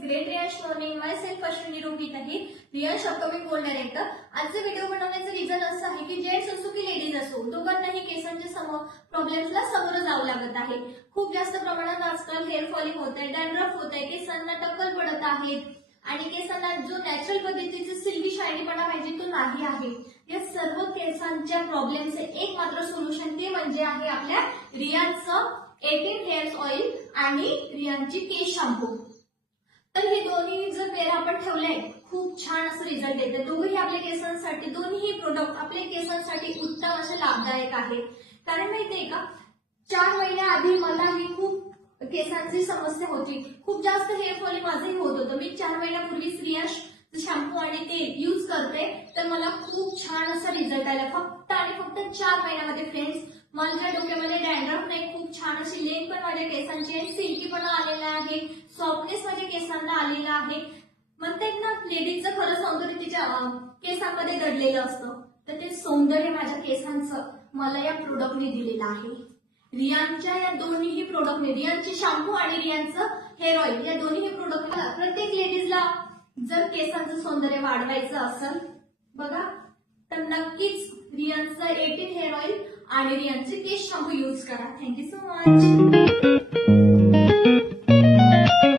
great Riyash morning. Myself Ashwini Rohitahi. Riyash upcoming goal director. आजचा video बनवण्याचं reason असं आहे की जेंट्स असो की लेडीज असो दोघांनाही केसांच्या प्रॉब्लेम्सला सामोरं जावं लागत आहे. खूप जास्त प्रमाणात आजकाल हेअर फॉलिंग होत आहे, डॅन्ड्रफ होत आहे, केसांना टक्कल पडत आहेत आणि केसांना जो नॅचरल पद्धतीचे सिल्की शायनीपणा पाहिजे तो नाही आहे. या सर्व केसांच्या प्रॉब्लेमचे एकमात्र सोल्युशन ते म्हणजे आहे आपल्या रियाजचं 18 हेअर्स ऑइल आणि रियाजची केस शॅम्पू. तर हे दोन्ही जर पेर आपण ठेवले खूप छान असं रिझल्ट येते. दोघेही आपल्या केसांसाठी दोन्ही प्रोडक्ट आपल्या केसांसाठी उत्तम असे लाभदायक आहे. कारण माहितीये का 4 महिन्याआधी मलाही खूप केसांची समस्या होती, खूप जास्त हेअर फॉल माझंही होत होतं. मी 4 महिन्यापूर्वी रियाज शॅम्पू आणि तेल यूज करते तर मला खूप छान असा रिझल्ट आला. फक्त आणि फक्त 4 महिन्यामध्ये फ्रेंड्स माझ्या डोक्यामध्ये डॅन्ड्रफ नाही, खूप छान अशी लेन पण माझ्या केसांची आहे, सिल्कीपणा आलेला आहे, सॉफ्टनेस माझ्या केसांना आलेला आहे. म्हणतात ना लेडीजचं खरं सौंदर्य तिच्या केसांमध्ये दडलेलं असतं, तर ते सौंदर्य माझ्या केसांचं मला या प्रोडक्टने दिलेलं आहे. रियाजच्या या दोन्हीही प्रोडक्टने, रियाजची शॅम्पू आणि रियाजचं हेअर ऑइल या दोन्ही प्रोडक्टला प्रत्येक लेडीजला जर केसांचं सौंदर्य वाढवायचं असेल बघा तर नक्कीच रियाजचं 18 हेअर ऑइल आणि रियाजचे केस शॅम्पू यूज करा. Thank you so much.